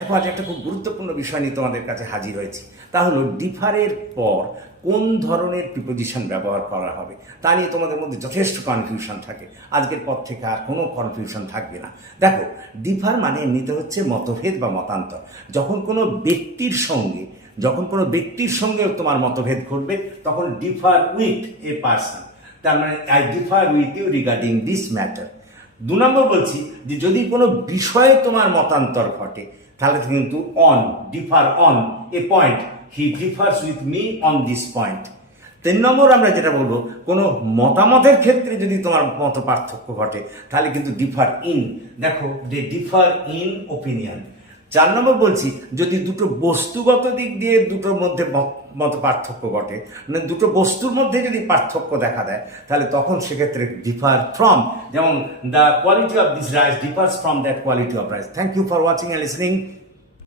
দেখো, আজ একটা খুব গুরুত্বপূর্ণ বিষয় নিয়ে তোমাদের কাছে হাজির হয়েছি। তা হলো ডিফারের পর কোন ধরনের প্রিপোজিশন ব্যবহার করা হবে তা নিয়ে তোমাদের মধ্যে যথেষ্ট কনফিউশন থাকে। আজকের পর থেকে আর কোনো কনফিউশন থাকবে না। দেখো, ডিফার মানে এমনিতে হচ্ছে মতভেদ বা মতান্তর। যখন কোনো ব্যক্তির সঙ্গে তোমার মতভেদ ঘটবে তখন ডিফার উইথ এ পার্সন, তার মানে I differ with you regarding this matter. 2 number বলছি যে যদি কোনো বিষয়ে তোমার মতান্তর ঘটে তাহলে কিন্তু on, differ on a point, he differs with me on this point. 3 নম্বর আমরা যেটা বলবো, কোনো মতামতের ক্ষেত্রে যদি তোমার মত পার্থক্য ঘটে তাহলে কিন্তু ডিফার ইন, দেখো দে ডিফার ইন ওপিনিয়ন। 4 নম্বর বলছি যদি দুটো বস্তুগত দিক দিয়ে দুটোর মধ্যে মত পার্থক্য ঘটে, মানে দুটো বস্তুর মধ্যে যদি পার্থক্য দেখা দেয় তাহলে তখন সেক্ষেত্রে ডিফার ফ্রম, যেমন the quality of this rice differs from that quality of rice. Thank you for watching and listening.